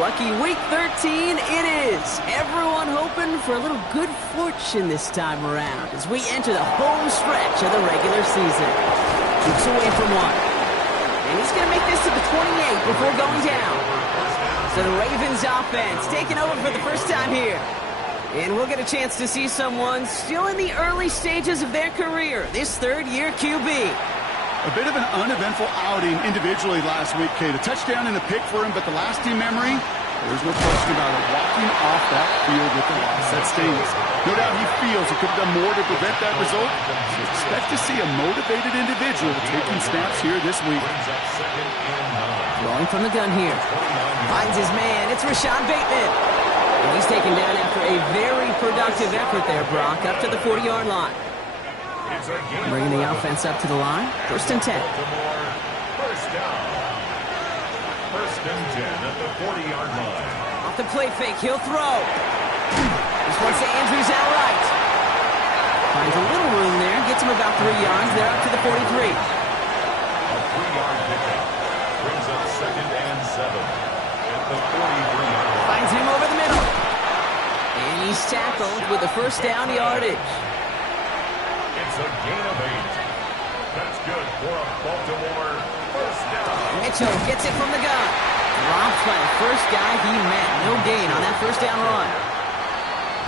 Lucky week 13 it is. Everyone hoping for a little good fortune this time around as we enter the home stretch of the regular season. Keeps away from one. And he's going to make this to the 28 before going down. So the Ravens offense taking over for the first time here. And we'll get a chance to see someone still in the early stages of their career, this third-year QB. A bit of an uneventful outing individually last week, Kate. A touchdown and a pick for him, but the lasting memory, there's no question about it. Walking off that field with the loss, that stings. No doubt he feels he could have done more to prevent that result. So expect to see a motivated individual taking snaps here this week. Throwing from the gun here. Finds his man. It's Rashad Bateman. And he's taken down after a very productive effort there, Brock, up to the 40-yard line. Bringing the offense up to the line. First and 10. First down. First and 10 at the 40-yard line. Off the play fake, he'll throw. This one's to Andrews outright. Finds a little room there. Gets him about 3 yards. They're up to the 43. A 3-yard pickup. Brings up second and 7 at the 43-yard line. Finds him over the middle. And he's tackled with the first down yardage. It's a gain of 8. That's good for a Baltimore first down. Mitchell gets it from the gun. Dropped by the first guy he met. No gain on that first down run.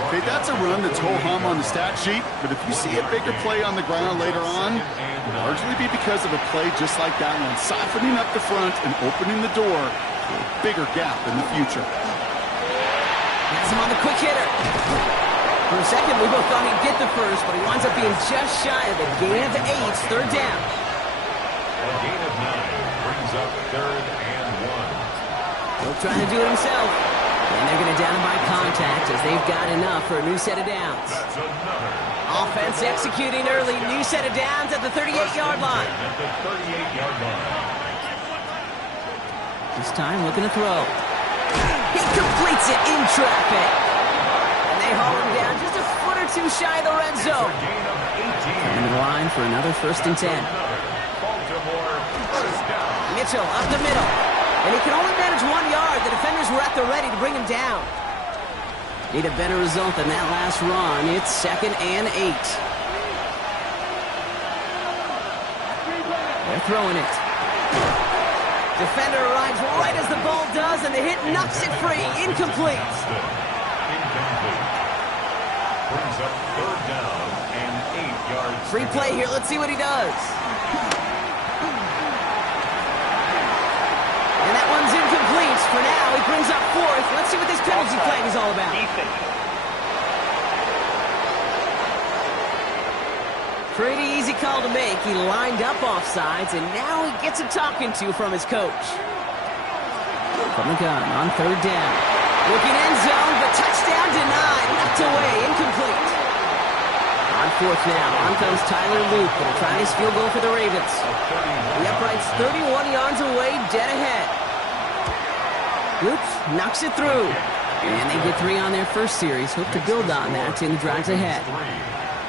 Okay, that's a run that's ho-hum on the stat sheet, but if you see a bigger play on the ground later on, it'll largely be because of a play just like that one, softening up the front and opening the door to a bigger gap in the future. Has him on the quick hitter. For a second, we both thought he'd get the first, but he winds up being just shy of the gain of 8, third down. A gain of 9 brings up third and 1. Still trying to do it himself. And they're going to down him by contact as they've got enough for a new set of downs. That's another. Offense executing early. New set of downs at the 38-yard line. At the 38-yard line. This time looking to throw. He completes it in traffic. And they haul him down just a foot or two shy of the red zone. Coming to the line for another first and 10. Baltimore first down. Mitchell up the middle. And he can only manage 1 yard. The defenders were at the ready to bring him down. Need a better result than that last run. It's second and 8. They're throwing it. Defender arrives right as the ball does, and the hit knocks it free. Incomplete. Incomplete. Brings up third down and 8 yards. Free play here. Let's see what he does. And that one's incomplete. For now, he brings up fourth. Let's see what this penalty flag is all about. Pretty easy call to make. He lined up offsides, and now he gets a talking to from his coach. From the gun on third down. Looking end zone, but touchdown denied. Knocked away. Incomplete. On fourth now. On comes Tyler Luke. Gonna try his field goal for the Ravens. The upright's 31 yards away, dead ahead. Oops, knocks it through. And they get 3 on their first series. Hope to build on that in the drives ahead.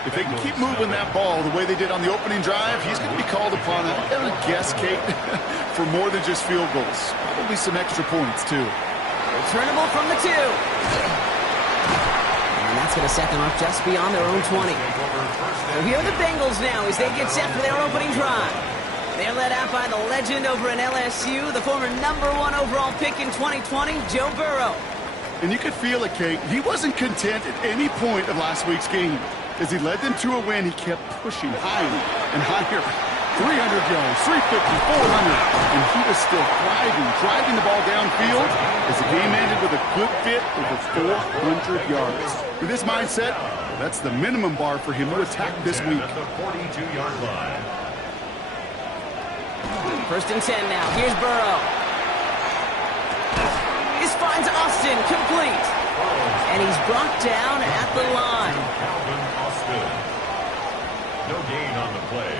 If they can keep moving that ball the way they did on the opening drive, he's going to be called upon, I would guess, Kate, for more than just field goals. Probably some extra points, too. Returnable from the 2. And that's going to set them up just beyond their own 20. So here are the Bengals now as they get set for their opening drive. They're led out by the legend over in LSU, the former #1 overall pick in 2020, Joe Burrow. And you could feel it, Kate. He wasn't content at any point of last week's game. As he led them to a win, he kept pushing higher and higher. 300 yards, 350, 400, and he was still thriving, driving the ball downfield as the game ended with a good fit over 400 yards. With this mindset, that's the minimum bar for him to attack this week. At the 42-yard line. First and 10 now. Here's Burrow. This finds Austin, complete. And he's brought down at the line. Calvin Austin. No gain on the play.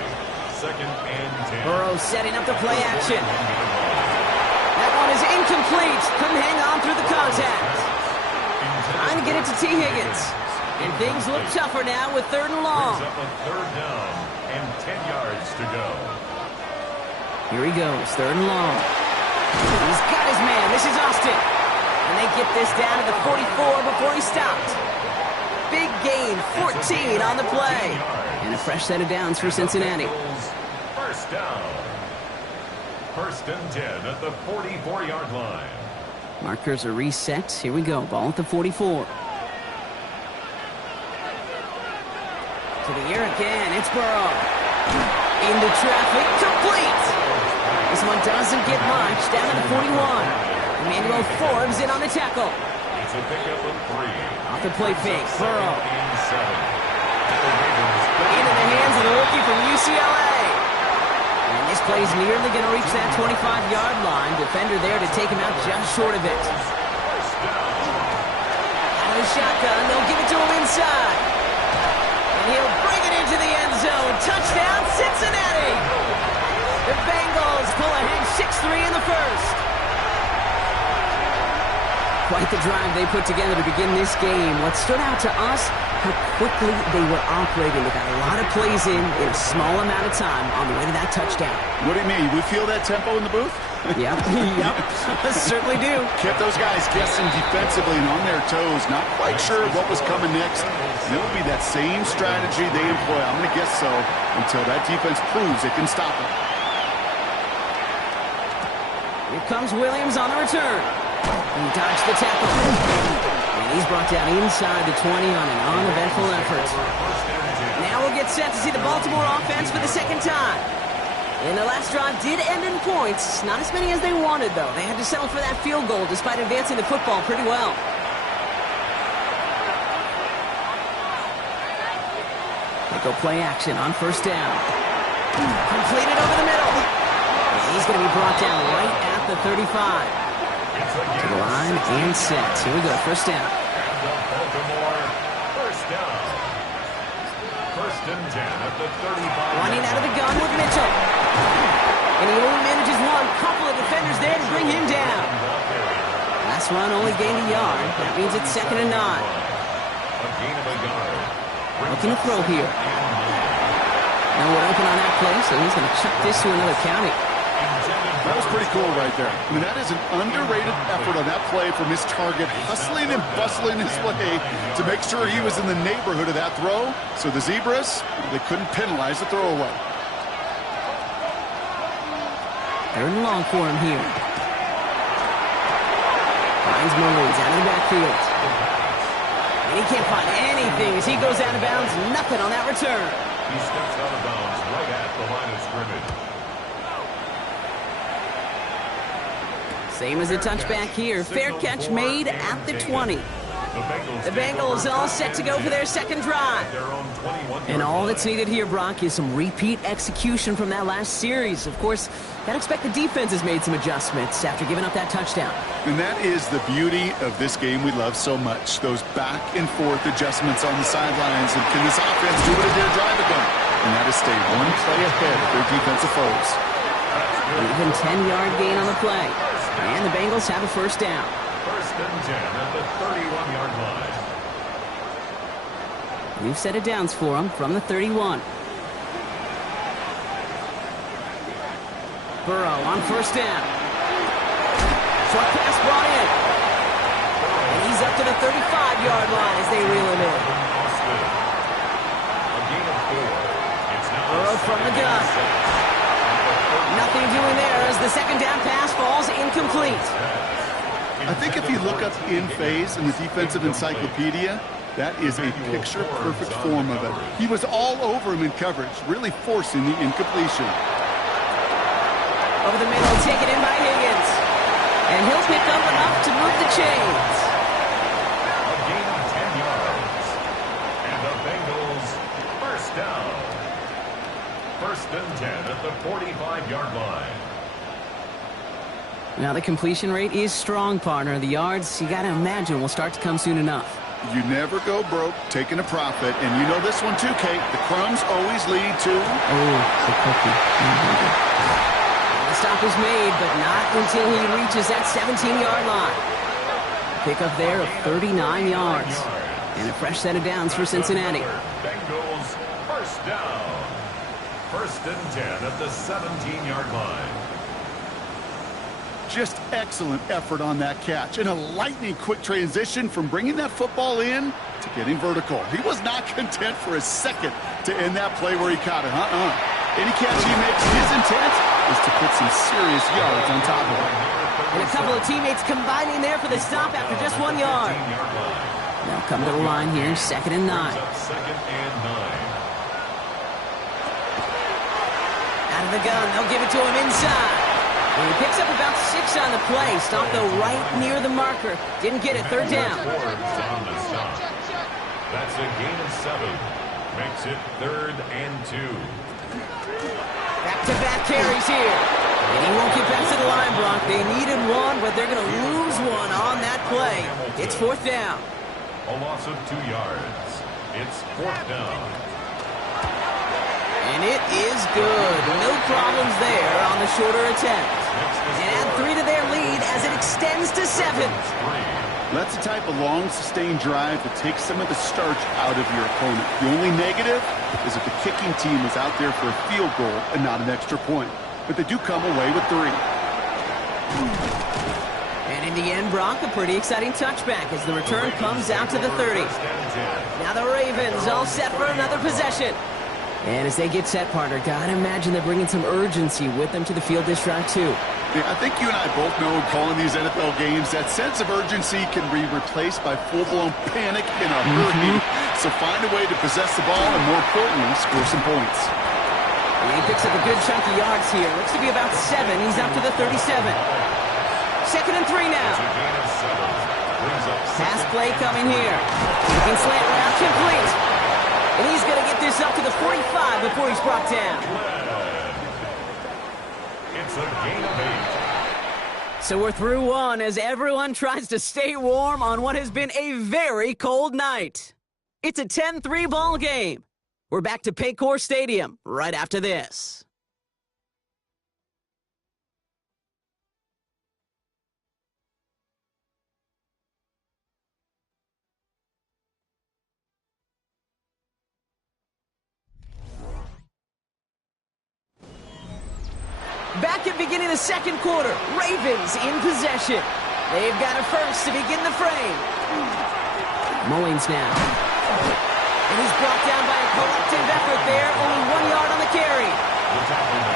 Second and 10. Burrow setting up the play action. That one is incomplete. Couldn't hang on through the contact. Trying to get it to T. Higgins. And things look tougher now with 3rd and long. Brings up a 3rd down and 10 yards to go. Here he goes, 3rd and long. He's got his man. This is Austin. And they get this down to the 44 before he stopped. Big gain, 14 on the play. And a fresh set of downs for Cincinnati. First down. 1st and 10 at the 44-yard line. Markers are reset. Here we go. Ball at the 44. To the air again. It's Burrow. Into traffic. Complete. This one doesn't get much. Down to the 41. Emmanuel Forbes in on the tackle. It's a pickup of 3. Off the play fake. Burrow. And 7. Into the hands of the rookie from UCLA. And this play is nearly going to reach that 25-yard line. Defender there to take him out just short of it. Out of the shotgun, they'll give it to him inside. And he'll bring it into the end zone. Touchdown, Cincinnati! The Bengals pull ahead 6-3 in the first. Quite the drive they put together to begin this game. What stood out to us, how quickly they were operating. They got a lot of plays in a small amount of time on the way to that touchdown. What do you mean? We feel that tempo in the booth? Yep, certainly do. Kept those guys guessing defensively and on their toes, not quite sure what was coming next. And it will be that same strategy they employ, I'm going to guess so, until that defense proves it can stop it. Here comes Williams on the return. He dodged the tackle. And he's brought down inside the 20 on an uneventful effort. Now we'll get set to see the Baltimore offense for the 2nd time. And the last drive did end in points. Not as many as they wanted, though. They had to settle for that field goal despite advancing the football pretty well. They go play action on 1st down. Completed over the middle. And he's going to be brought down right at the 35. To the line and set. Here we go, 1st down. Baltimore, 1st down. 1st and 10 at the 35. Running out of the gun with Mitchell. And he only manages one. Couple of defenders there to bring him down. Last run only gained a yard. That means it's 2nd and 9. A gain of a yard. Looking to throw here. No one open on that play, so he's going to chuck this to another county. That was pretty cool right there. I mean, that is an underrated effort on that play from his target, hustling and bustling his way to make sure he was in the neighborhood of that throw. So the Zebras, they couldn't penalize the throwaway. 3rd and long for him here. Finds Mullins out of the backfield. And he can't find anything as he goes out of bounds. Nothing on that return. He steps out of bounds right at the line of scrimmage. Same as a touchback here. Fair catch made at the 20. The Bengals all set to go for their 2nd drive. And all that's needed here, Brock, is some repeat execution from that last series. Of course, I'd expect the defense has made some adjustments after giving up that touchdown. And that is the beauty of this game we love so much. Those back and forth adjustments on the sidelines. And can this offense do what it did drive again? And that is stay one play ahead of their defensive foes. An even 10-yard gain on the play. And the Bengals have a 1st down. 1st and 10 at the 31-yard line. New set of downs for them from the 31. Burrow on 1st down. Short pass brought in. And he's up to the 35-yard line as they reel him in. A gain of 4. It's now Burrow from the gun. Nothing doing there as the 2nd down pass falls incomplete. I think if you look up in phase in the defensive encyclopedia, that is a picture-perfect form of it. He was all over him in coverage, really forcing the incompletion. Over the middle, taken in by Higgins. And he'll pick up enough to move the chains. A gain of 10 yards. And the Bengals 1st down. 1st and 10 at the 45-yard line. Now the completion rate is strong, partner. The yards, you got to imagine, will start to come soon enough. You never go broke taking a profit, and you know this one too, Kate. The crumbs always lead to... Oh, the cookie. The stop is made, but not until he reaches that 17-yard line. Pickup there of 39 yards. And a fresh set of downs for Cincinnati. Bengals first down. First and 10 at the 17-yard line. Just excellent effort on that catch. And a lightning quick transition from bringing that football in to getting vertical. He was not content for a second to end that play where he caught it. Any catch he makes, his intent is to put some serious yards on top of it. And a couple of teammates combining there for the stop after just 1 yard. Now come to the line here, 2nd and 9. Second and 9. Out of the gun, they'll give it to him inside. And he picks up about 6 on the play. Stopped though right near the marker. Didn't get it. 3rd down. That's a gain of 7. Makes it 3rd and 2. Back-to-back carries here. And he won't get back to the line, Brock. They needed one, but they're going to lose one on that play. It's 4th down. A loss of 2 yards. It's 4th down. And it is good. No problems there on the shorter attempt. And add 3 to their lead as it extends to 7. That's the type of long, sustained drive that takes some of the starch out of your opponent. The only negative is if the kicking team is out there for a field goal and not an extra point. But they do come away with 3. And in the end, Brock, a pretty exciting touchback as the return comes out to the 30. Now the Ravens all set for another possession. And as they get set, partner, gotta imagine they're bringing some urgency with them to the field this drive, too. Yeah, I think you and I both know, calling these NFL games, that sense of urgency can be replaced by full-blown panic in a hurry. So find a way to possess the ball and, more importantly, score some points. And he picks up a good chunk of yards here. Looks to be about 7. He's up to the 37. 2nd and 3 now. Pass play coming here. Looking slant route, complete. And he's going to get this up to the 45 before he's brought down. It's a gain of 8. So we're through one as everyone tries to stay warm on what has been a very cold night. It's a 10-3 ball game. We're back to Paycor Stadium right after this. Back at beginning of the 2nd quarter, Ravens in possession. They've got a first to begin the frame. Mullins now. And he's brought down by a collective effort there. Only 1 yard on the carry.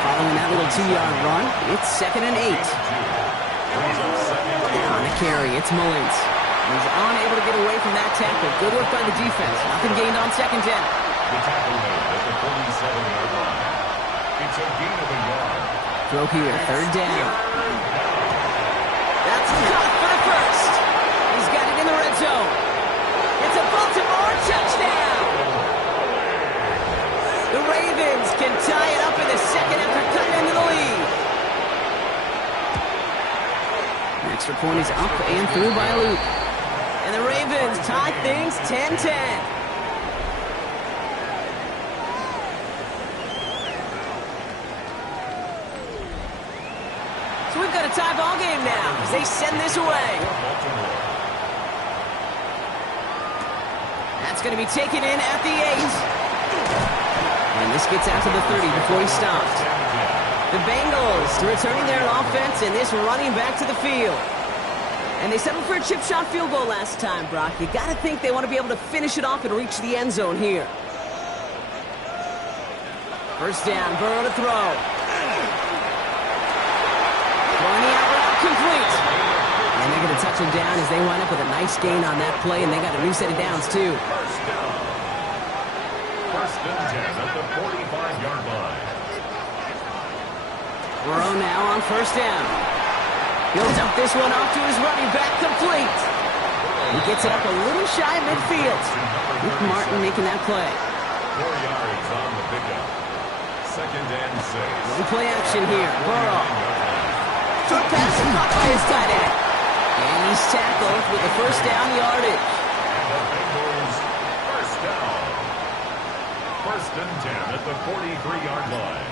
Following that little 2-yard run, it's 2nd and 8. On the carry, it's Mullins. He's unable to get away from that tackle. Good work by the defense. Nothing gained on 2nd down. The tackle made at the 47-yard line. It's a gain of a yard. Throw here, 3rd down. That's caught for the first. He's got it in the red zone. It's a Baltimore touchdown. The Ravens can tie it up in the 2nd after cutting into the lead. An extra point is up and through by Luke. And the Ravens tie things 10-10. So we've got a tie ball game now as they send this away. That's going to be taken in at the 8. And this gets out to the 30 before he stopped. The Bengals returning their offense and this running back to the field. And they settled for a chip shot field goal last time, Brock. You got to think they want to be able to finish it off and reach the end zone here. First down, Burrow to throw. Throwing the out route complete. And they're going to touch him down as they wind up with a nice gain on that play, and they got a new set of downs, too. First and 10 at the 45-yard line. Burrow now on first down. He'll dump this one off to his running back, complete. He gets it up a little shy of midfield. Luke Martin making that play. 4 yards on the pickup. Second and 6. One play action here. Burrow. short pass caught by his tight end. And he's tackled with the first down yardage. The Bengals first down. First and 10 at the 43-yard line.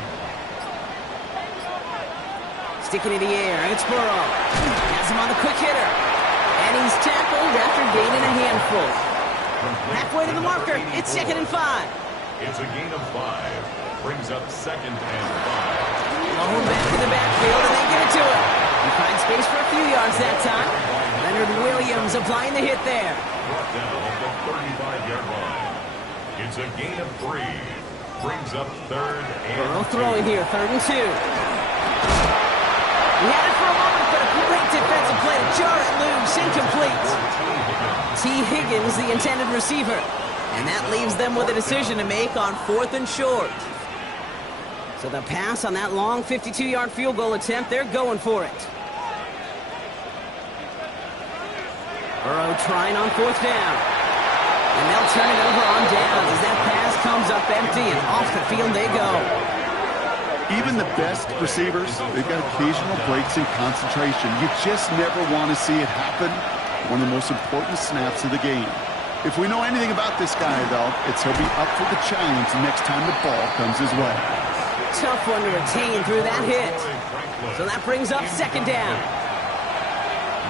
Sticking in the air, it's Burrow. Has him on the quick hitter. And he's tackled after gaining a handful. Halfway to the marker, it's 2nd and 5. It's a gain of 5. Brings up 2nd and 5. Going back in the backfield, and they give it to him. He finds space for a few yards that time. Leonard Williams applying the hit there. Brought down at the 35-yard line. It's a gain of 3. Brings up 3rd and Burrow 2. throwing here, 3rd and 2. He had it for a moment, but a great defensive play to jar it loose, incomplete. T. Higgins, the intended receiver. And that leaves them with a decision to make on 4th and short. So the pass on that long 52-yard field goal attempt, they're going for it. Burrow trying on 4th down. And they'll turn it over on downs as that pass comes up empty, and off the field they go. Even the best receivers, they've got occasional breaks in concentration. You just never want to see it happen. One of the most important snaps of the game. If we know anything about this guy, though, it's he'll be up for the challenge next time the ball comes his way. Tough one to retain through that hit. So that brings up 2nd down.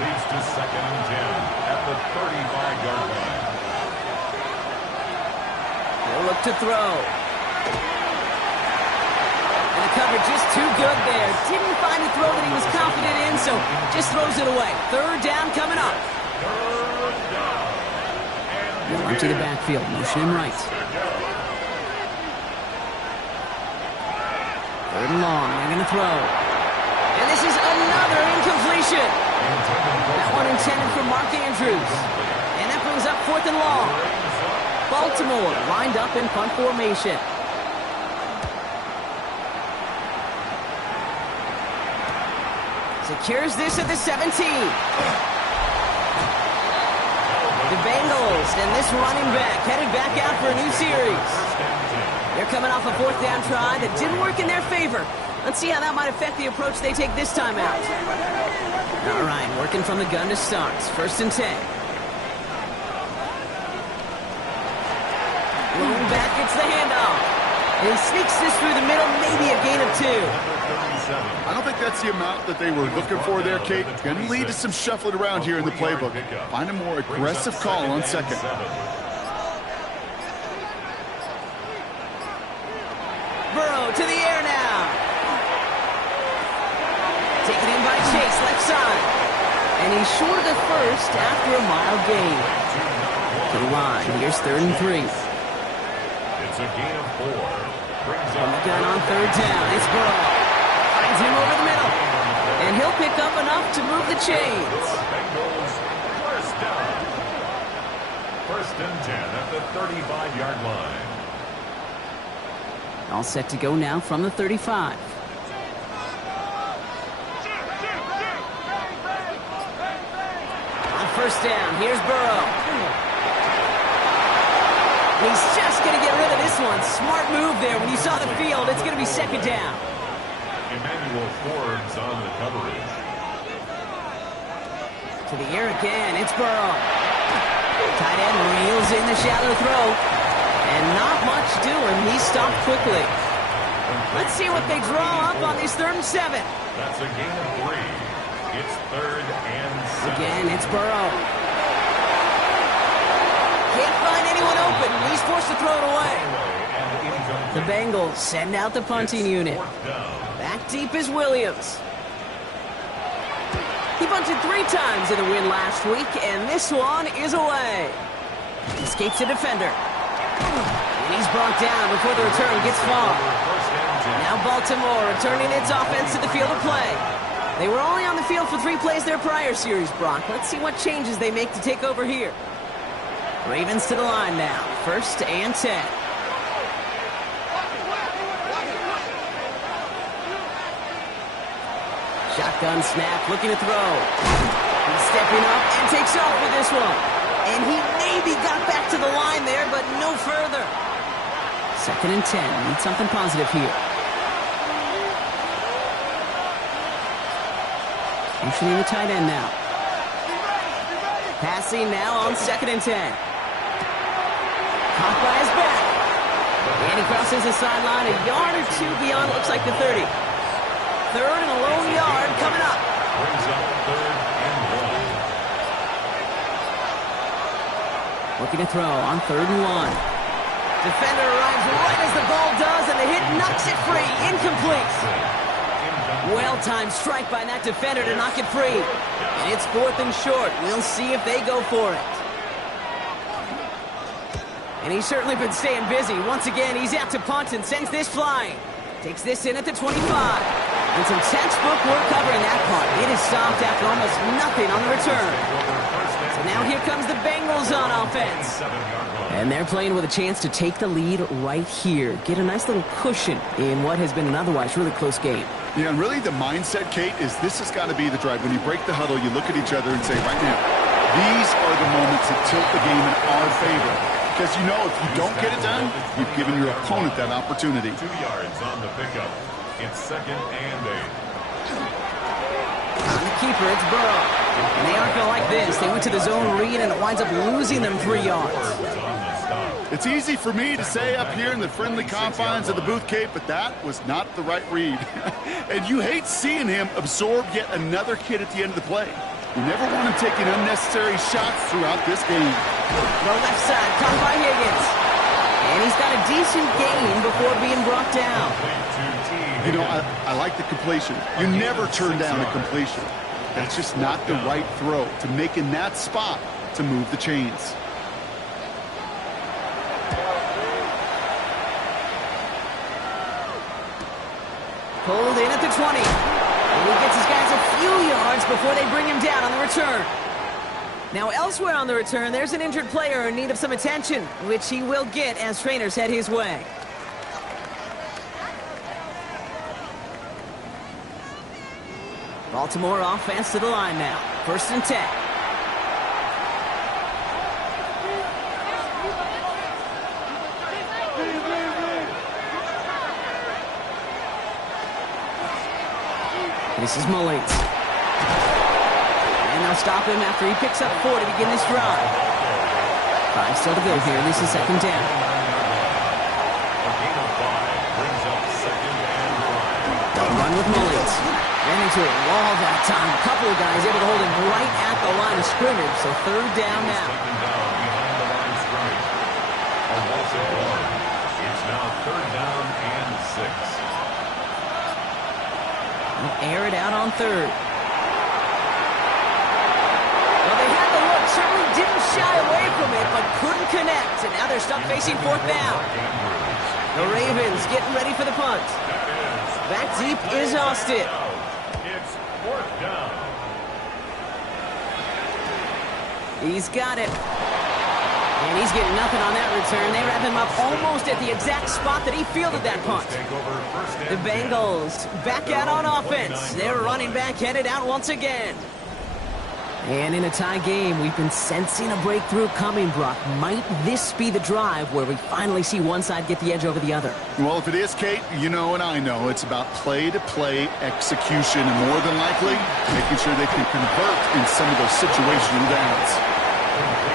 Leads to 2nd and 10 at the 35-yard line. They'll look to throw. And the coverage just too good there. Didn't find a throw that he was confident in, so just throws it away. 3rd down coming up. Run to the backfield, motion him right. 3rd and long, they're going to throw. And this is another incompletion. That one intended for Mark Andrews. And that brings up 4th and long. Baltimore lined up in punt formation. Secures this at the 17. The Bengals and this running back headed back out for a new series. They're coming off a 4th down try that didn't work in their favor. Let's see how that might affect the approach they take this time out. All right, working from the gun to start. 1st and 10. Lone back gets the handoff. And he sneaks this through the middle, maybe a gain of 2. I don't think that's the amount that they were looking for there, Kate. Going to lead to some shuffling around here in the playbook. Find a more aggressive call on 2nd. Burrow to the air now. Taken in by Chase, left side. And he's short of the 1st after a mild gain. To the line, here's 3rd and 3. It's a gain of 4. From the gun on 3rd down, it's Burrow. Finds him over the middle. And he'll pick up enough to move the chains. Bengals first down. 1st and 10 at the 35-yard line. All set to go now from the 35. On 1st down, here's Burrow. He's just going to get rid of this one. Smart move there. When you saw the field, it's going to be 2nd down. Emmanuel Forbes on the coverage. To the air again, it's Burrow. Tight end reels in the shallow throw. And not much doing. He stopped quickly. Let's see what they draw up on this 3rd and 7. That's a gain of 3. It's 3rd and 7. Again, it's Burrow. Can't find anyone open. He's forced to throw it away. The Bengals send out the punting unit. Back deep is Williams. He bunted 3 times in the win last week, and this one is away. Escapes a defender. And he's brought down before the return gets far. Now Baltimore returning its offense to the field of play. They were only on the field for 3 plays their prior series, Brock. Let's see what changes they make to take over here. Ravens to the line now. 1st and 10. Shotgun snap, looking to throw. He's stepping up and takes off with this one. And he maybe got back to the line there, but no further. 2nd and 10. Need something positive here. Motioning the tight end now. Passing now on 2nd and 10. Caught by his back. And he crosses the sideline a yard or two beyond, looks like the 30. 3rd and a lone yard coming up. Brings up 3rd and 1. Looking to throw on 3rd and 1. Defender arrives right as the ball does, and the hit knocks it free. Incomplete. Well-timed strike by that defender to knock it free. And it's 4th and short. We'll see if they go for it. And he's certainly been staying busy. Once again, he's out to punt and sends this flying. Takes this in at the 25. And some textbook work covering that punt. It is stopped after almost nothing on the return. So now here comes the Bengals on offense. And they're playing with a chance to take the lead right here. Get a nice little cushion in what has been an otherwise really close game. Yeah, and really the mindset, Kate, is this has got to be the drive. When you break the huddle, you look at each other and say, right now, these are the moments that tilt the game in our favor. Because you know if you don't get it done, you've given your opponent that opportunity. 2 yards on the pickup. It's 2nd and 8. On the keeper, it's Burrow. And they aren't going to like this. They went to the zone read, and it winds up losing them 3 yards. It's easy for me to say up here in the friendly confines of the booth, Kate, but that was not the right read. And you hate seeing him absorb yet another hit at the end of the play. You never want him taking unnecessary shots throughout this game. The left side, caught by Higgins. And he's got a decent gain before being brought down. You know, I like the completion. You never turn down a completion. That's just not the right throw to make in that spot to move the chains. Pulled in at the 20. And he gets his guys a few yards before they bring him down on the return. Now elsewhere on the return, there's an injured player in need of some attention, which he will get as trainers head his way. Baltimore offense to the line now. 1st and 10. This is Mullings. And they'll stop him after he picks up 4 to begin this drive. 5 still to go here. This is 2nd down. They'll run with Mullings. Ran into a wall that time. A couple of guys able to hold him right at the line of scrimmage. So 3rd down now. It's now 3rd down and 6. Air it out on 3rd. Well, they had the look. Certainly didn't shy away from it, but couldn't connect. And now they're stuck facing 4th down. The Ravens getting ready for the punt. Back deep is Austin. It's 4th down. He's got it. And he's getting nothing on that return. They wrap him up almost at the exact spot that he fielded that punt. The Bengals back out on offense. Their running back headed out once again. And in a tie game, we've been sensing a breakthrough coming, Brock. Might this be the drive where we finally see one side get the edge over the other? Well, if it is, Kate, you know and I know it's about play-to-play execution and more than likely making sure they can convert in some of those situational downs.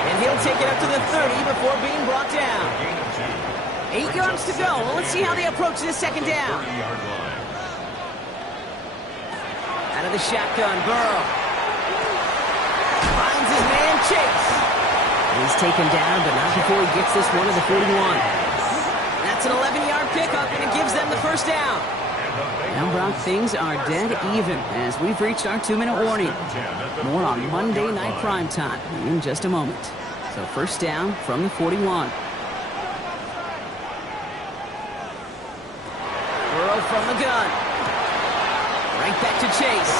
And he'll take it up to the 30 before being brought down. 8 yards to go. Well, let's see how they approach this 2nd down. Out of the shotgun, Burrow. Finds his man, Chase. He's taken down, but not before he gets this one to the 41. That's an 11-yard pickup, and it gives them the 1st down. Now, Brock, things are dead even as we've reached our 2-minute warning. More on Monday Night Primetime in just a moment. So 1st down from the 41. Burrow from the gun. Right back to Chase.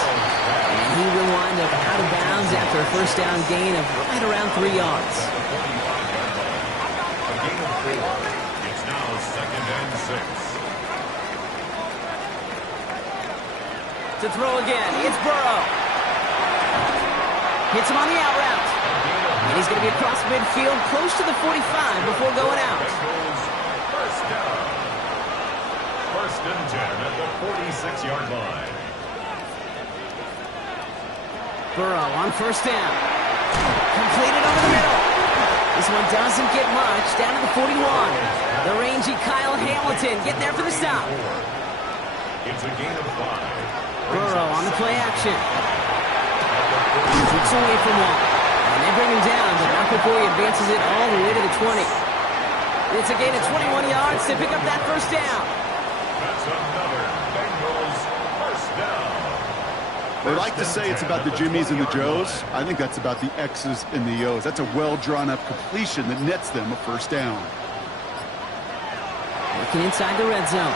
And he will wind up out of bounds after a 1st down gain of right around 3 yards. A gain of 4. It's now 2nd and 6. To throw again, it's Burrow. Hits him on the out route. And he's going to be across midfield, close to the 45 before going out. 1st down. 1st and 10 at the 46-yard line. Burrow on first down. Completed over the middle. This one doesn't get much. Down to the 41. The rangy Kyle Hamilton getting there for the stop. It's a gain of 5. Burrow on the play action. Kicks away from one. And they bring him down, but not before he advances it all the way to the 20. It's a gain of 21 yards to pick up that first down. That's another Bengals first down. They like to say it's about the Jimmies and the Joes. I think that's about the X's and the O's. That's a well-drawn-up completion that nets them a first down. Looking inside the red zone.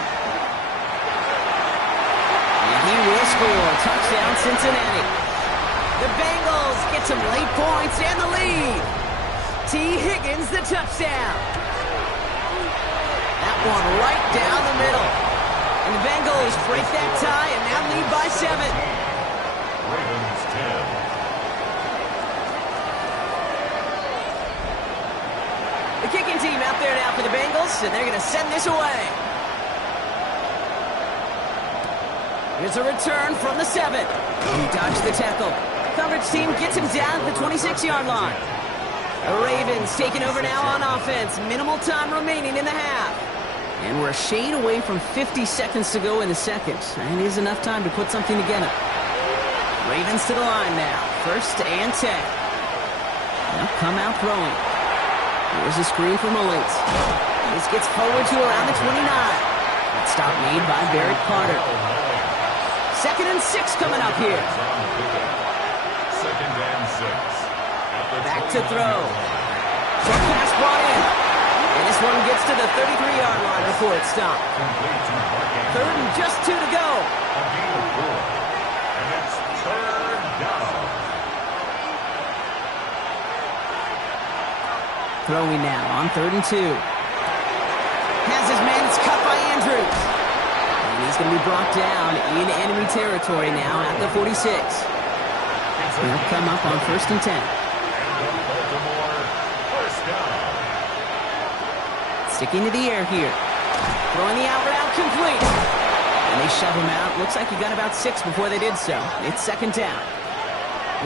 And he will score. Touchdown, Cincinnati. The Bengals get some late points and the lead. T. Higgins, the touchdown. That one right down the middle. And the Bengals break that tie and now lead by 7. Ravens 10. The kicking team out there now for the Bengals, and they're going to send this away. Here's a return from the 7. He dodged the tackle. Coverage team gets him down at the 26-yard line. The Ravens taking over now on offense. Minimal time remaining in the half. And we're a shade away from 50 seconds to go in the second. And it is enough time to put something together. Ravens to the line now. First and 10. They'll come out throwing. Here's a screen for Mullins. This gets forward to around the 29. That stop made by Barrett Carter. 2nd and 6 coming up here. 2nd and 6. Back to throw. Short pass brought in. And this one gets to the 33-yard line before it's stopped. 3rd and just 2 to go. A gain of 4. And it's 3rd down. Throwing now on 3rd and 2. Has his man. It's cut by Andrews. And he's going to be brought down in enemy territory now at the 46. He'll come up on 1st and 10. Baltimore first down. Sticking to the air here. Throwing the out route complete. And they shove him out. Looks like he got about 6 before they did so. It's 2nd down.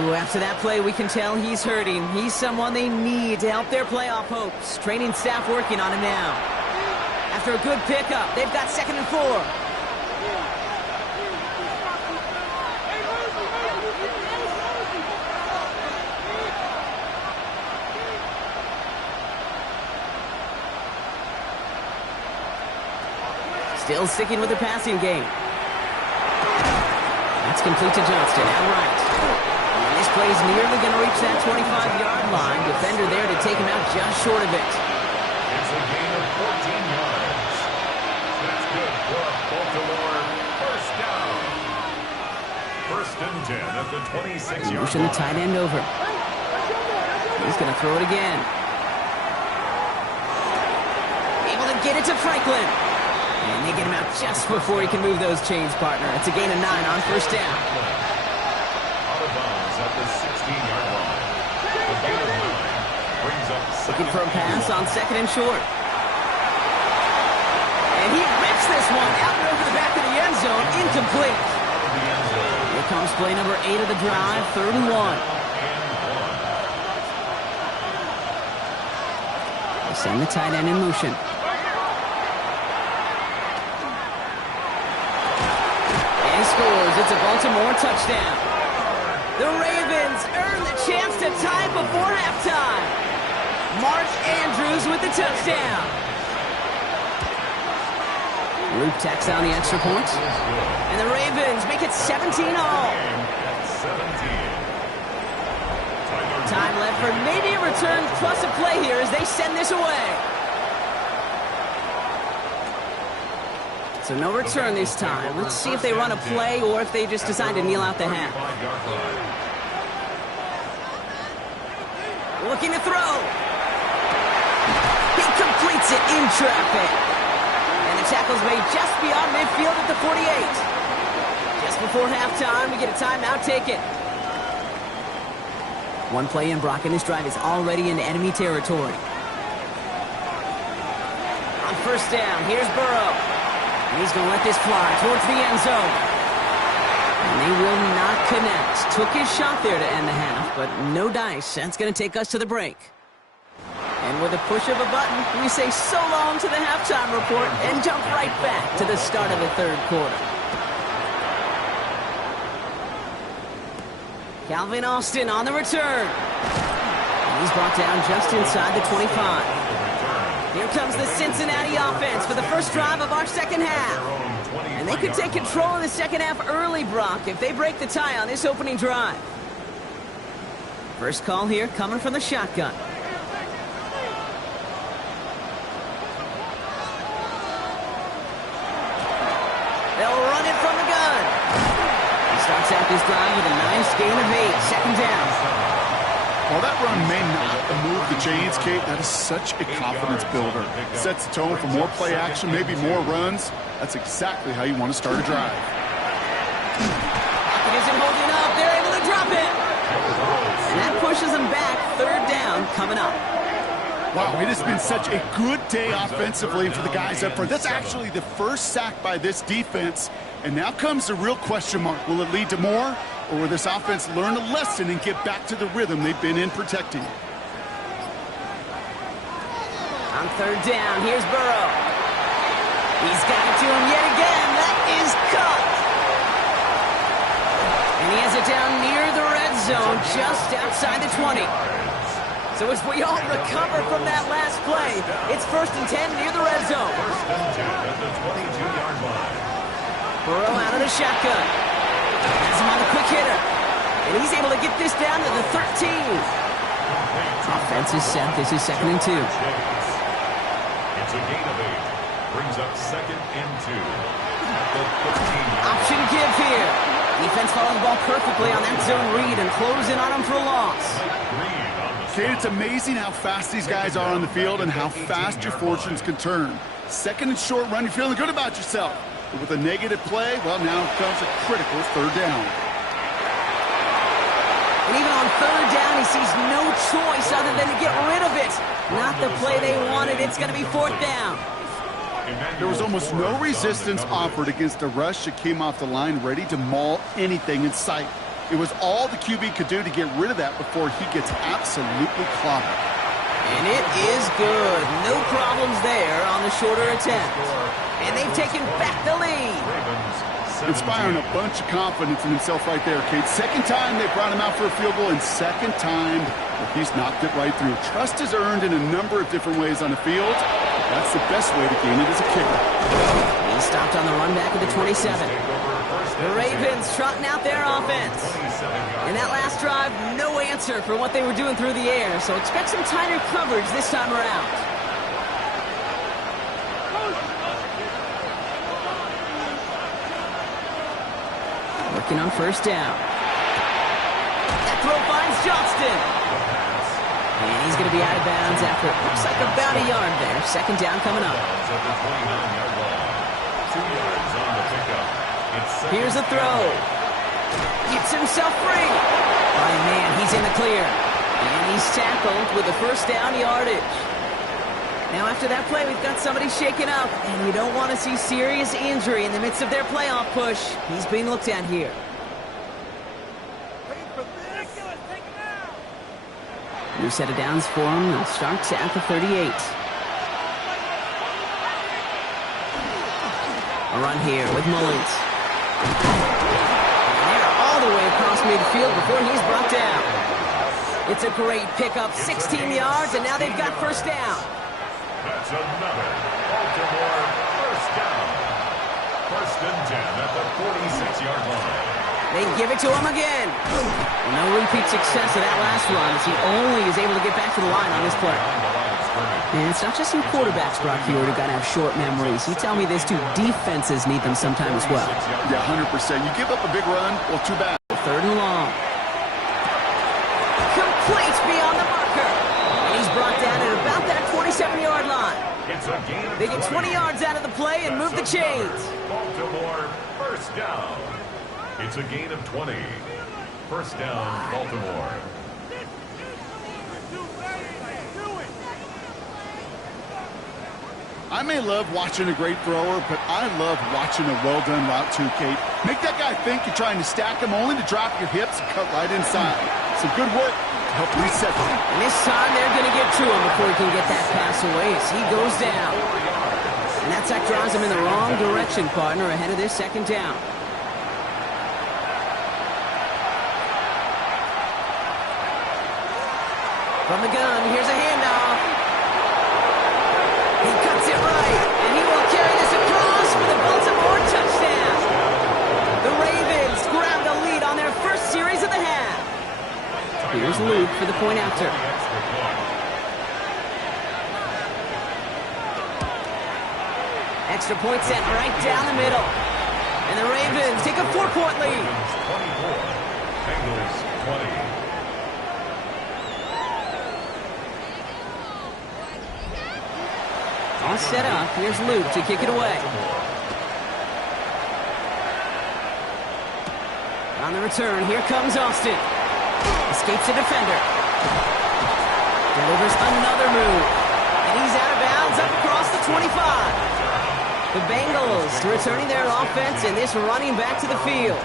Ooh, after that play, we can tell he's hurting. He's someone they need to help their playoff hopes. Training staff working on him now. After a good pickup, they've got 2nd and 4. Still sticking with the passing game. That's complete to Johnston, outright. And this play's nearly going to reach that 25-yard line. Defender there to take him out just short of it. It's a gain of 14 yards. That's good for a Baltimore first down. 1st and 10 at the 26-yard line. Pushing the tight end over. He's going to throw it again. Able to get it to Franklin. And they get him out just before he can move those chains, partner. It's a gain of 9 on 1st down. Out of bounds at the 16-yard line. A gain of 9 brings up Looking for a pass on 2nd and short. And he rips this one out and over the back of the end zone. Incomplete. Here comes play number 8 of the drive. 3rd and 1. They send the tight end in motion. Scores. It's a Baltimore touchdown. The Ravens earn the chance to tie before halftime. Mark Andrews with the touchdown. Luke tacks on the extra point. And the Ravens make it 17-all. Time left for maybe a return plus a play here as they send this away. So no return this time. Let's see if they run a play or if they just decide to kneel out the half. Looking to throw. He completes it in traffic. And the tackle's made just beyond midfield at the 48. Just before halftime, we get a timeout taken. One play in, Brock, and this drive is already in enemy territory. On 1st down, here's Burrow. He's going to let this fly towards the end zone. And they will not connect. Took his shot there to end the half, but no dice. That's going to take us to the break. And with a push of a button, we say so long to the halftime report and jump right back to the start of the third quarter. Calvin Austin on the return. And he's brought down just inside the 25. Here comes the Cincinnati offense for the first drive of our second half. And they could take control in the second half early, Brock, if they break the tie on this opening drive. First call here coming from the shotgun. They'll run it from the gun. He starts out this drive with a nice gain of 8. Second down. While that run may not move the chains, Kate, that is such a confidence builder. Sets the tone for more play action, maybe more runs. That's exactly how you want to start a drive. Pocket isn't holding up. They're able to drop it. And that pushes them back. Third down coming up. Wow, it has been such a good day offensively for the guys up front. That's actually the first sack by this defense. And now comes the real question mark. Will it lead to more? Or will this offense learn a lesson and get back to the rhythm they've been in protecting? On third down, here's Burrow. He's got it to him yet again. That is cut. And he has it down near the red zone, just outside the 20. So as we all recover from that last play, it's 1st and 10 near the red zone. 1st and 10 at the 22-yard line. Burrow out of the shotgun. Has him on the quick hitter. And he's able to get this down to the 13. Offense is set. This is 2nd and 2. It's a gain of 8. Brings up 2nd and 2. At the 13. Option give here. Defense following the ball perfectly on that zone read and closing on him for a loss. Kate, it's amazing how fast these guys are on the field and how fast your fortunes can turn. 2nd and short run, you're feeling good about yourself. But with a negative play, well, now comes a critical third down. And even on third down, he sees no choice other than to get rid of it. Not the play they wanted. It's going to be 4th down. There was almost no resistance offered against a rush that came off the line ready to maul anything in sight. It was all the QB could do to get rid of that before he gets absolutely clobbered. And it is good. No problems there on the shorter attempt. And they've taken back the lead. Inspiring a bunch of confidence in himself right there, Kate. 2nd time they brought him out for a field goal, and 2nd time he's knocked it right through. Trust is earned in a number of different ways on the field. That's the best way to gain it as a kicker. He stopped on the run back at the 27. The Ravens trotting out their offense. In that last drive, no answer for what they were doing through the air, so expect some tighter coverage this time around. Working on 1st down. That throw finds Johnston. And he's going to be out of bounds after it looks like about a yard there. 2nd down coming up. Here's a throw. Gets himself free. Oh, man, he's in the clear. And he's tackled with the 1st down yardage. Now, after that play, we've got somebody shaken up, and you don't want to see serious injury in the midst of their playoff push. He's being looked at here. New set of downs for him. It starts at the 38. A run here with Mullins. And they're all the way across midfield before he's brought down. It's a great pickup, 16 yards, and now they've got 1st down. That's another Baltimore 1st down. 1st and 10 at the 46-yard line. They give it to him again. No repeat success of that last run as he only is able to get back to the line on this play. And it's not just some quarterbacks, Brock, here who got to have short memories. You tell me this too. Defenses need them sometime as well. Yeah, 100%. You give up a big run, well, too bad. 3rd and long. Complete beyond the marker. And he's brought down at about that 27-yard line. They get 20 yards out of the play and move the chains. Baltimore 1st down. It's a gain of 20. 1st down, Baltimore. I may love watching a great thrower, but I love watching a well-done route too, Kate. Make that guy think you're trying to stack him only to drop your hips and cut right inside. Some good work to help reset them. And this time they're going to get to him before he can get that pass away as he goes down. And that sack drives him in the wrong direction, partner, ahead of this second down. From the gun, here's a handoff. He cuts it right, and he will carry this across for the Baltimore touchdown. The Ravens grab the lead on their first series of the half. Here's Luke for the point after. Extra point sent right down the middle. And the Ravens take a 4-point lead. Bengals 20. All set up. Here's Luke to kick it away. On the return, here comes Austin. Escapes a defender. Delivers another move. And he's out of bounds up across the 25. The Bengals returning their offense and this running back to the field.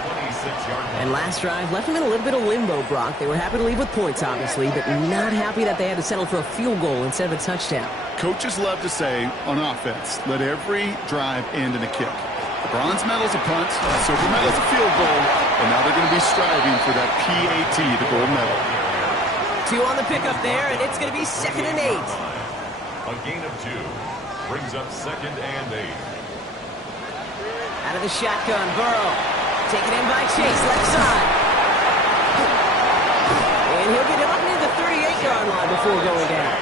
And last drive left them in a little bit of limbo, Brock. They were happy to leave with points, obviously, but not happy that they had to settle for a field goal instead of a touchdown. Coaches love to say, on offense, let every drive end in a kick. The bronze medal's a punt, the silver medal's a field goal, and now they're going to be striving for that PAT, the gold medal. 2 on the pickup there, and it's going to be 2nd and 8. A gain of 2 brings up 2nd and 8. Out of the shotgun, Burrow. Taken in by Chase, left side. And he'll get it up near the 38-yard line before going down.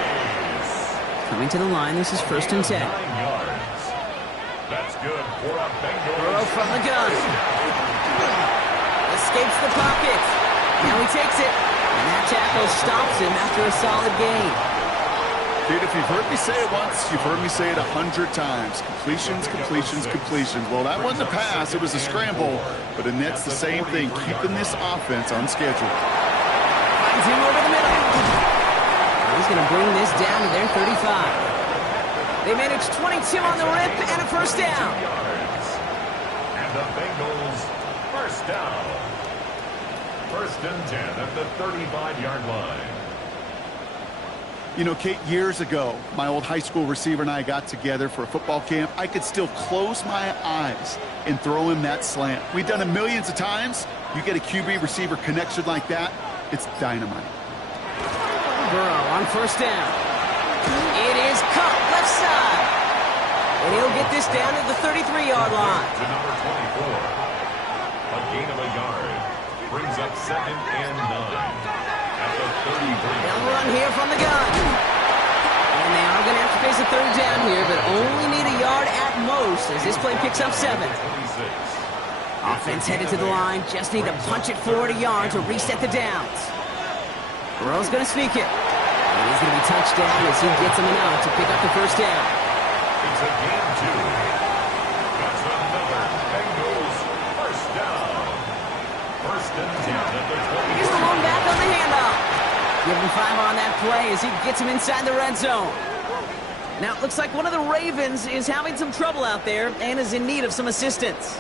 Coming to the line, this is 1st and 10. 9 yards. That's good for a Bengals. Burrow from the gun. Escapes the pocket. Now he takes it. And that tackle stops him after a solid gain. Dude, if you've heard me say it once, you've heard me say it 100 times. Completions, completions, completions. Well, that wasn't a pass. It was a scramble. But it nets the same thing, keeping this offense on schedule. Finds him over the middle. He's going to bring this down to their 35. They managed 22 on the rip and a 1st down. And the Bengals, 1st down. 1st and 10 at the 35-yard line. You know, Kate, years ago, my old high school receiver and I got together for a football camp. I could still close my eyes and throw him that slant. We've done it millions of times. You get a QB receiver connection like that, it's dynamite. Burrow on 1st down. It is caught left side. And he'll get this down to the 33-yard line. To number 24. A gain of a yard brings up 2nd and 9. At the 33. They'll run here from the gun. And they are going to have to face a 3rd down here, but only need a yard at most as this play picks up 7. Offense headed to the line. Just need to punch it forward a yard to reset the downs. Burrow's going to sneak it. And he's going to be touched down as he gets him out to pick up the 1st down. It's a gain 2. That's another Bengals 1st down. 1st and 10 at the 20. Here's the one back on the handoff. Give him 5 on that play as he gets him inside the red zone. Now, it looks like one of the Ravens is having some trouble out there and is in need of some assistance.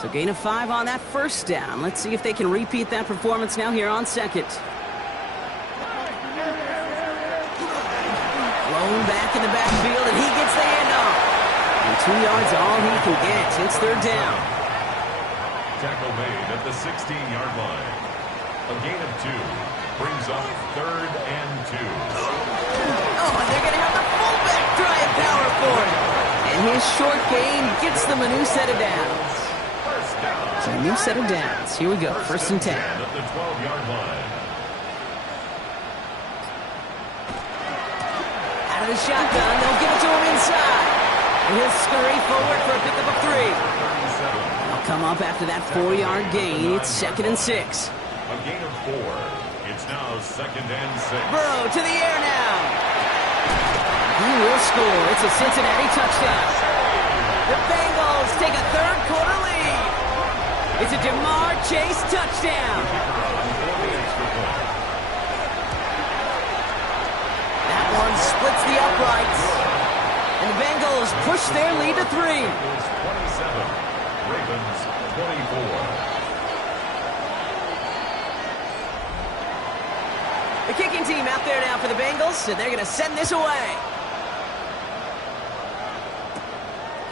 So gain of 5 on that 1st down. Let's see if they can repeat that performance now here on 2nd. Blown back in the backfield, and he gets the handoff. And 2 yards all he can get. It's 3rd down. Tackle made at the 16-yard line. A gain of 2 brings up 3rd and 2. Oh, and they're going to have the fullback try and power for it. And his short gain gets them a new set of downs. So a new set of downs. Here we go. 1st and 10. At the 12-yard line. Out of the shotgun, they'll give it to him inside. And he'll scurry forward for a pickup of 3. They'll come up after that 4-yard gain. It's 2nd and 6. A gain of 4. It's now 2nd and 6. Burrow to the air now. He will score. It's a Cincinnati touchdown. The Bengals take a 3rd quarter lead. It's a Jamar Chase touchdown. splits the uprights. And the Bengals push their lead to 3. Bengals 27, Ravens 24. The kicking team out there now for the Bengals, and they're going to send this away.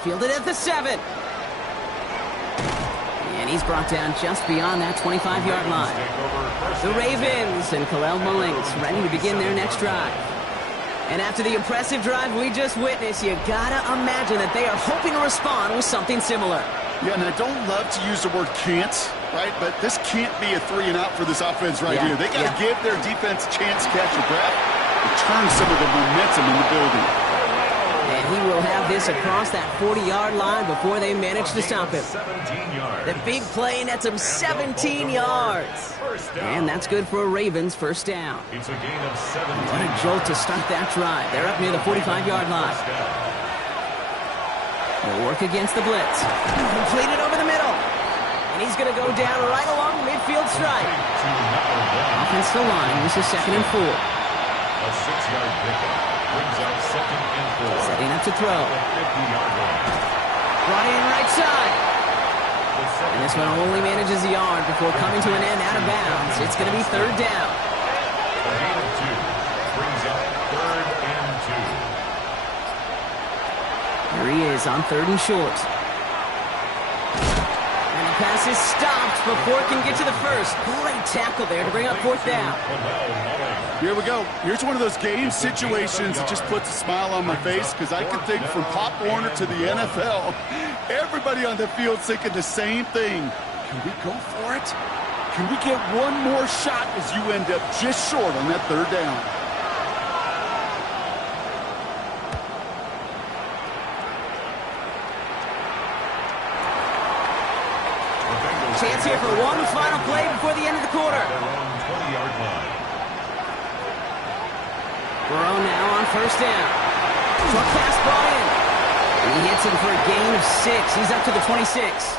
Fielded at the 7. And he's brought down just beyond that 25-yard line. The Ravens and Khalil Mullings ready to begin their next drive. And after the impressive drive we just witnessed, you gotta imagine that they are hoping to respond with something similar. Yeah, and I don't love to use the word can't, right? But this can't be a 3-and-out for this offense right here. They got to give their defense a chance to catch a breath and turn some of the momentum in the building. And he will have this across that 40-yard line before they manage to stop him. The big play nets him 17 yards. And that's good for a Ravens first down. It's a gain of 17. What a jolt to start that drive. They're up near the 45-yard line. They'll work against the blitz. Completed over the middle. And he's going to go down right along the midfield stripe. Offensive line. This is 2nd and 4. A 6-yard pickup brings up 2nd and 4. Setting up to throw. 50-yard line. Brought in right side. And this one only manages a yard before coming to an end out of bounds. It's going to be 3rd down. A gain of 2 brings up 3rd and 2. Here he is on 3rd and short. And the pass is stopped before it can get to the first. Great tackle there to bring up 4th down. Here we go. Here's one of those game situations that just puts a smile on my face because I can think from Pop Warner to the NFL. Everybody on the field thinking the same thing. Can we go for it? Can we get one more shot as you end up just short on that 3rd down? Chance here for one final play before the end of the quarter. Their own 20-yard line. Burrow now on 1st down. Short pass brought in. And he hits him for a gain of 6. He's up to the 26.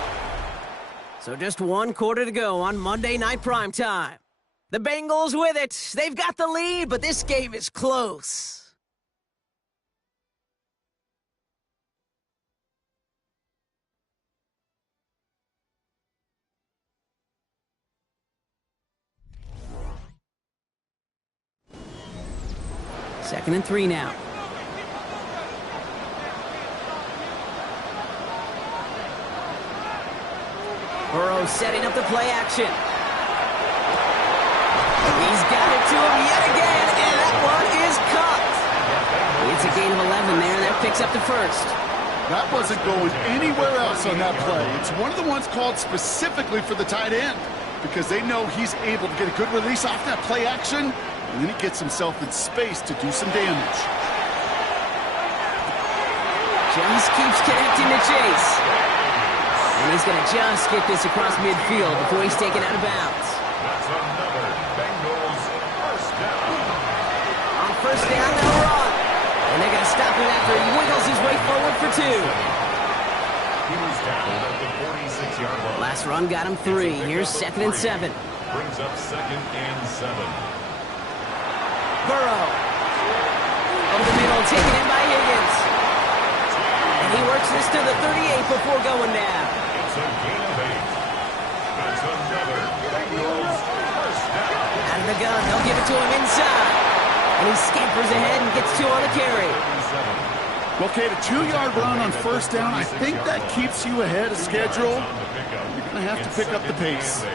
So just 1 quarter to go on Monday Night Primetime. The Bengals with it. They've got the lead, but this game is close. Second and 3 now. Burrow setting up the play action. He's got it to him yet again, and that one is caught. It's a gain of 11 there. That picks up the first. That wasn't going anywhere else on that play. It's one of the ones called specifically for the tight end because they know he's able to get a good release off that play action, and then he gets himself in space to do some damage. Just keeps connecting to Chase. And he's going to just get this across midfield before he's taken out of bounds. That's another Bengals first down. On 1st down, they'll run. And they're going to stop him after he wiggles his way forward for 2. He was tackled at the 46-yard line. Last run got him 3. Here's 2nd and 7. Brings up 2nd and 7. Burrow. Over the middle, taken in by Higgins. And he works this to the 38 before going down. It's a gain of 8. That's another Bengals first down. Out of the gun, they'll give it to him inside. And he scampers ahead and gets 2 on the carry. Well, Kate, a 2-yard run on 1st down, I think that keeps you ahead of schedule. You're going to have to pick up the pace.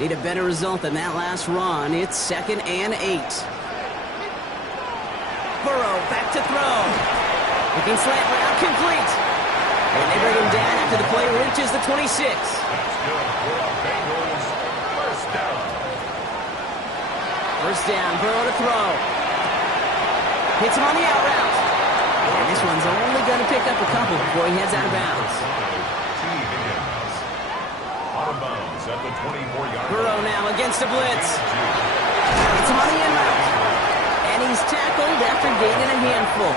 Need a better result than that last run. It's 2nd and 8. Burrow back to throw. Looking slant route complete. And they bring him down after the play reaches the 26. That's good for a Bengals first down. First down, Burrow to throw. Hits him on the out route. And this one's only going to pick up a couple before he heads out of bounds. Out of bounds at the 24-yard line. Burrow now against the blitz. Hits him on the in route. And he's tackled after gaining a handful.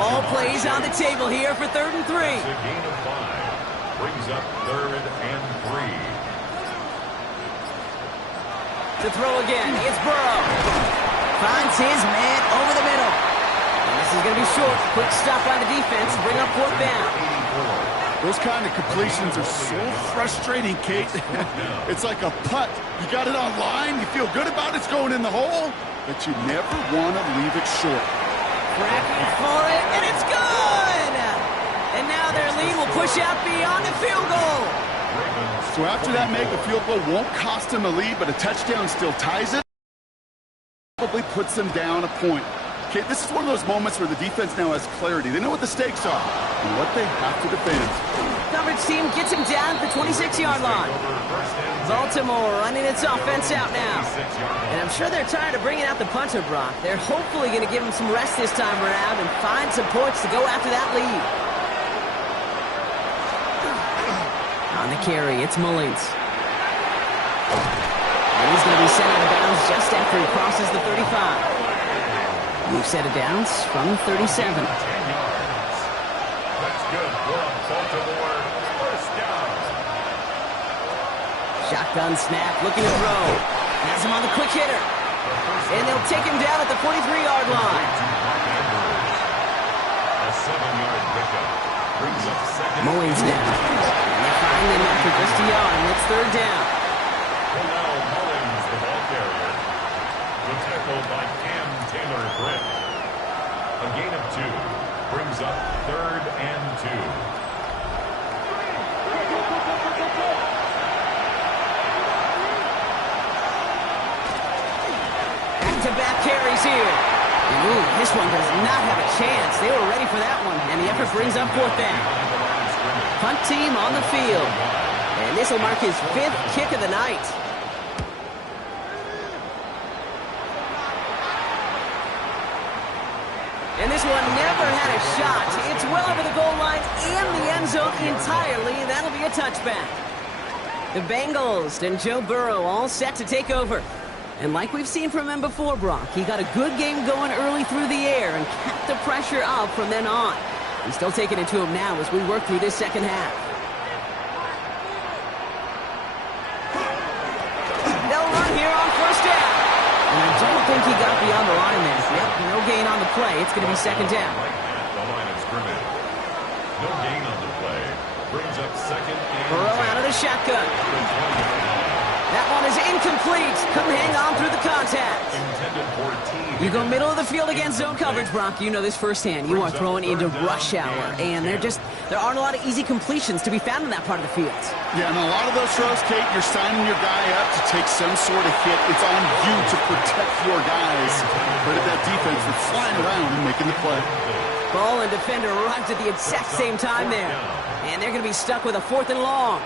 All plays on the table here for 3rd and 3. It's a gain of 5. Brings up 3rd and 3. To throw again, it's Burrow. Finds his man over the middle. is going to be short. Quick stop by the defense. Bring up 4th down. Those kind of completions are so frustrating, Kate. It's like a putt. You got it on line, you feel good about it's going in the hole, but you never want to leave it short. Cracking for it, and it's good! And now their lead will push out beyond the field goal. So after that make, a field goal won't cost them a lead, but a touchdown still ties it. Probably puts them down a point. Okay, this is one of those moments where the defense now has clarity. They know what the stakes are and what they have to defend. Coverage team gets him down at the 26-yard line. Baltimore running its offense out now. And I'm sure they're tired of bringing out the punter, Brock. They're hopefully going to give him some rest this time around and find some points to go after that lead. On the carry, it's Mullins. And he's going to be sent out of bounds just after he crosses the 35. Move set of downs from 37. 10 yards. That's good for a Baltimore first down. Shotgun snap, looking to throw. Has him on the quick hitter. And they'll take him down at the 43-yard line. A 7-yard pickup brings up second. Mullins now. And they find him after just a yard, and it's 3rd down. Well, now Mullins, the ball carrier. The tackle by Cam Taylor-Britt. A gain of 2 brings up 3rd and 2. Back-to-back carries here. And ooh, this one does not have a chance. They were ready for that one, and the effort brings up 4th down. Punt team on the field. And this will mark his 5th kick of the night. And this one never had a shot. It's well over the goal line and the end zone entirely, and that'll be a touchback. The Bengals and Joe Burrow all set to take over. And like we've seen from him before, Brock, he got a good game going early through the air and kept the pressure up from then on. He's still taking it to him now as we work through this second half. They'll run here on 1st down. And I don't think he got beyond the line there. Yep, no gain on the play. It's going to be 2nd down. Right at the line of scrimmage. No gain on the play. Brings up 2nd and Burrow out of the shotgun. That one is incomplete. Couldn't hang on through the contact. intended for You go middle of the field against zone coverage, Brock. You know this firsthand. You are throwing into rush hour, and there aren't a lot of easy completions to be found in that part of the field. Yeah, and a lot of those throws, Kate, you're signing your guy up to take some sort of hit. It's on you to protect your guys. But at that defense, for flying around and making the play. Ball and defender arrived at the exact same time there. And they're going to be stuck with a 4th and long.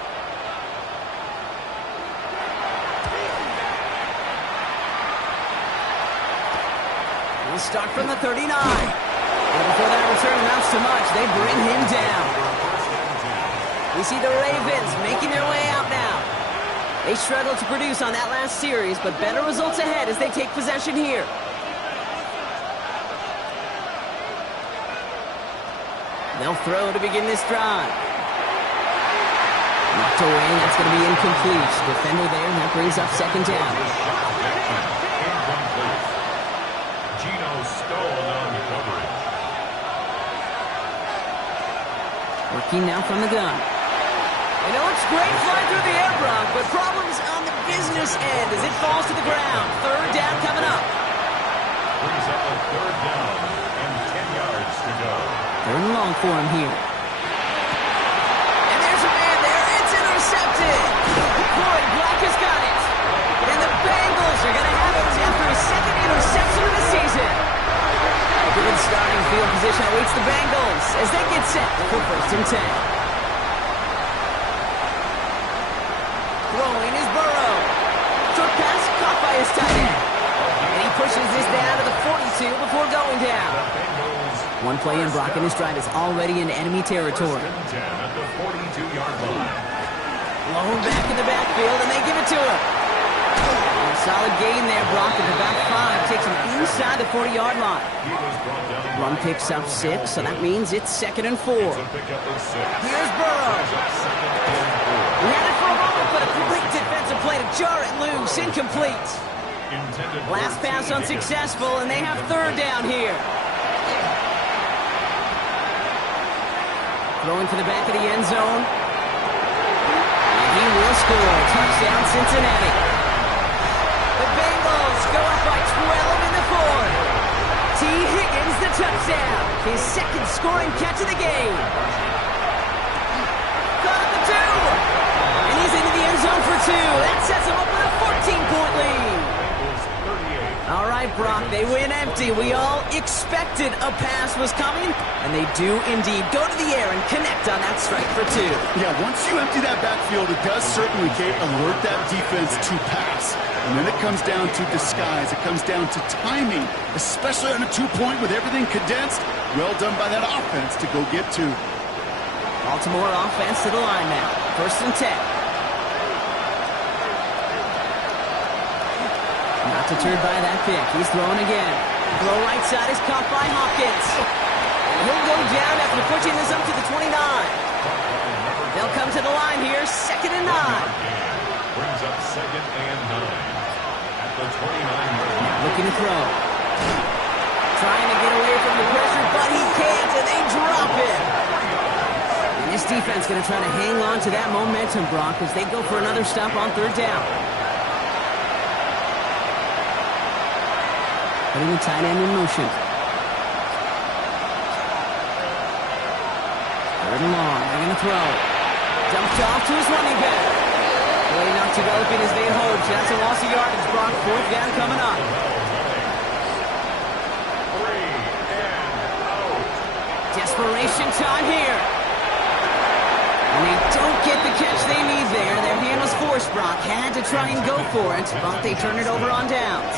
We'll start from the 39. And before that return amounts to much, they bring him down. We see the Ravens making their way out now. They struggled to produce on that last series, but better results ahead as they take possession here. They'll throw to begin this drive. Knocked away, that's going to be incomplete. Defender there, and that brings up 2nd down. Gino Stone on the coverage. Working now from the gun. And it looks great flying through the air, Brock, but problems on the business end as it falls to the ground. 3rd down coming up. Brings up a 3rd down and 10 yards to go. 3rd and long for him here. And there's a man there. It's intercepted. Boy, Brock has got it. And the Bengals are going to have it after his 2nd interception of the season. A good starting field position awaits the Bengals as they get set for 1st and 10. Throwing is Burrow. Short pass caught by his tight end. And he pushes this down to the 42 before going down. One play in, Brock, and his drive is already in enemy territory. 10 at the 42-yard line. Blown back in the backfield, and they give it to him. A solid gain there, Brock, at the back 5. Takes him inside the 40-yard line. He was brought down. Run picks up 6, so that means it's 2nd and 4. It's a pickup of 6. Here's Burrow. He had it for a moment, but a great defensive play to jar it loose. Incomplete. Intended Last pass unsuccessful, and they have 3rd down here. Throwing for the back of the end zone. And he will score. Touchdown, Cincinnati. The Bengals go up by 12 in the fourth. T. Higgins, the touchdown. His second scoring catch of the game. Got at the 2. And he's into the end zone for 2. That sets him up with a 14-point lead. All right, Brock, they win empty. We all expected a pass was coming, and they do indeed go to the air and connect on that strike for 2. Yeah, once you empty that backfield, it does certainly, Kate, alert that defense to pass. And then it comes down to disguise. It comes down to timing, especially on a 2-point with everything condensed. Well done by that offense to go get 2. Baltimore offense to the line now. 1st and 10. Not deterred by that pick. He's throwing again. Throw right side is caught by Hopkins. And he'll go down after pushing this up to the 29. They'll come to the line here. 2nd and 9. Brings up 2nd and 9 at the 29. Looking to throw. Trying to get away from the pressure, but he can't, and they drop it. And this defense going to try to hang on to that momentum, Brock, as they go for another stop on 3rd down. Putting the tight end in motion. 3rd and long. They're going to throw. Dumped off to his running back. Really not developing as they had hoped. That's a loss of yardage, Brock. 4th down coming up. 3 and out. Desperation time here. And they don't get the catch they need there. Their hand was forced, Brock. Had to try and go for it, but they turn it over on downs.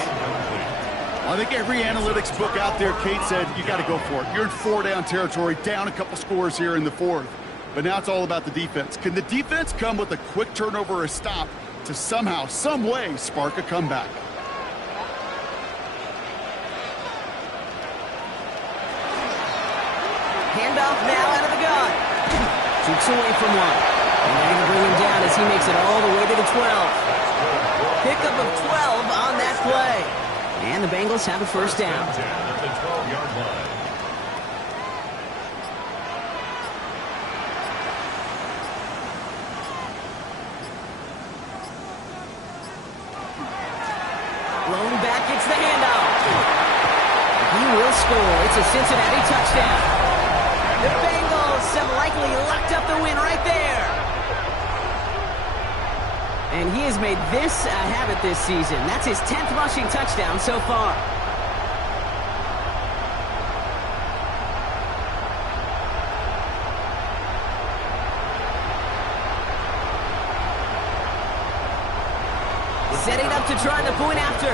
I think every analytics book out there, Kate, said you got to go for it. You're in 4-down territory, down a couple scores here in the 4th. But now it's all about the defense. Can the defense come with a quick turnover or a stop to somehow, some way, spark a comeback? Handoff now out of the gun. Shoots away from one. And they're going to bring him down as he makes it all the way to the 12. Pickup of 12 on that play. And the Bengals have a 1st down. At the 12-yard line. Blown back, gets the handoff. He will score. It's a Cincinnati touchdown. The Bengals have likely locked up the win right there. And he has made this a habit this season. That's his 10th rushing touchdown so far. Setting up to try the point after.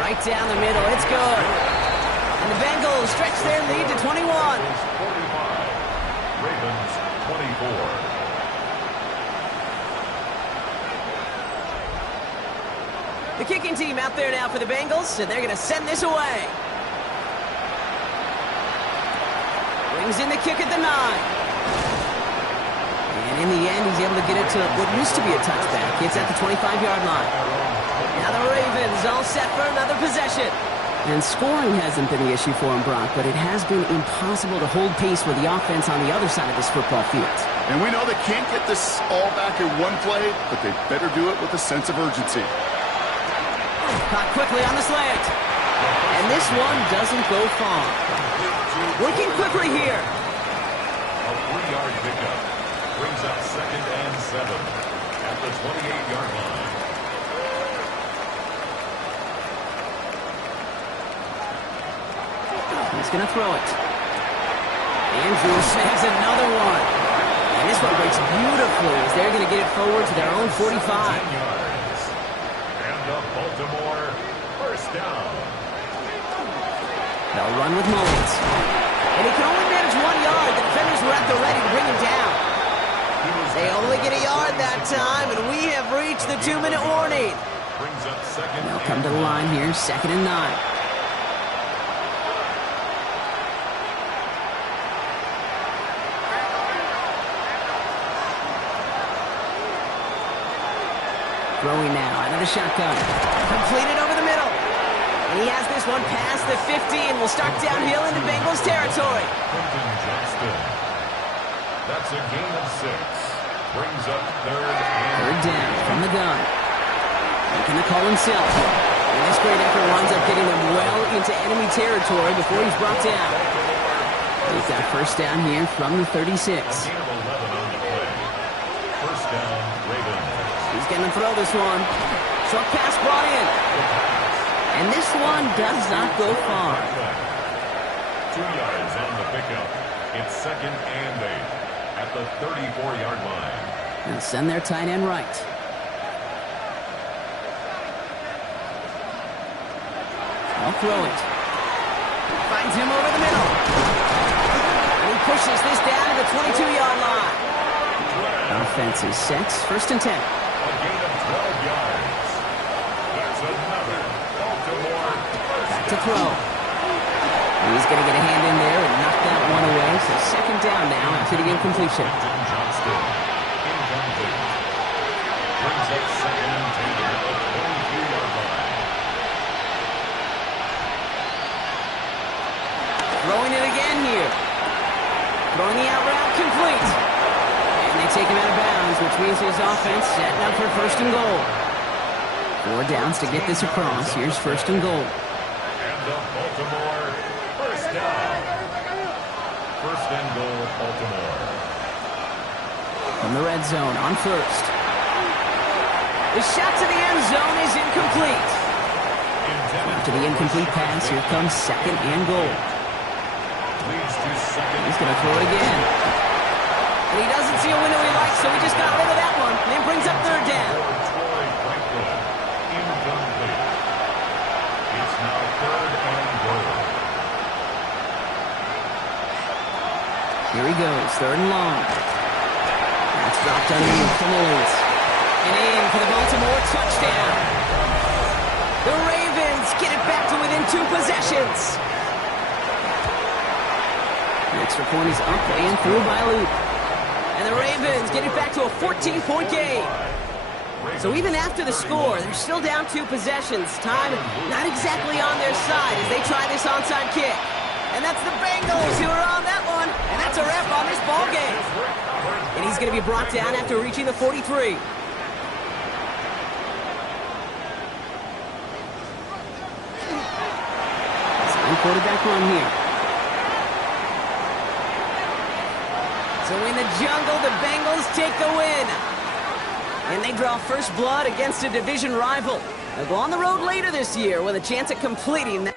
Right down the middle. It's good. And the Bengals stretch their lead to 21. 45. Ravens 24. The kicking team out there now for the Bengals, and they're going to send this away. Brings in the kick at the 9. And in the end, he's able to get it to what used to be a touchback. It's at the 25-yard line. Now the Ravens all set for another possession. And scoring hasn't been the issue for him, Brock, but it has been impossible to hold pace with the offense on the other side of this football field. And we know they can't get this all back in one play, but they better do it with a sense of urgency. Caught quickly on the slant. And this one doesn't go far. Working quickly here. A 3-yard pickup. Brings up 2nd and 7 at the 28-yard line. He's going to throw it. Andrews snags another one. And this one breaks beautifully as they're going to get it forward to their own 45. 10 yards. And the Baltimore 1st down. They'll run with Mullins. And he can only manage 1 yard. The defenders were at the ready to bring him down. They only get a yard that time, and we have reached the 2-minute warning. Brings up 2nd. They'll come to the line here, 2nd and 9. Throwing now out of the shotgun. Completed over the middle. And he has this one past the 50 and will start downhill into Bengals territory. That's a gain of 6. Brings up Third down from the gun. Making the call himself. And this great effort winds up getting them well into enemy territory before he's brought down. He's got first down here from the 36. gain of 11 on the play. First down, Ravens. He's going to throw this one. Short pass brought in. And this one does not go far. 2 yards on the pickup. It's 2nd and 8 at the 34-yard line. And send their tight end right. I'll throw it. Finds him over the middle. And he pushes this down to the 22-yard line. Offense is set. First and 10. A gain of 12 yards. That's another Baltimore Back to throw. He's going to get a hand in there and knock that one away. So second down now after the incompletion. Johnston. Incomplete. Brings up 2nd and 10 at the 22-yard line. Throwing it again here. Throwing the out route complete. And they take him out of bounds, which means his offense setting up for first and goal. 4 downs to get this across. Here's first and goal. And the Baltimore first down. First and goal, Baltimore. From the red zone on first. The shot to the end zone is incomplete. After the incomplete pass, here comes second and goal. Leads to second. He's going to throw it again. And he doesn't see a window he likes, so he just got rid of that one. And then brings up third down. Troy Franklin. Incomplete. It's now 3rd and goal. Here he goes, 3rd and long. That's dropped underneath from Owens. And in for the Baltimore touchdown. The Ravens get it back to within 2 possessions. The extra point is up and through by Luke. And the Ravens get it back to a 14-point game. So even after the score, they're still down 2 possessions. Time not exactly on their side as they try this onside kick. And that's the Bengals who are on that one. And that's a wrap on this ball game. And he's going to be brought down after reaching the 43. Second quarterback run here. So in the jungle, the Bengals take the win. And they draw first blood against a division rival. They'll go on the road later this year with a chance at completing that.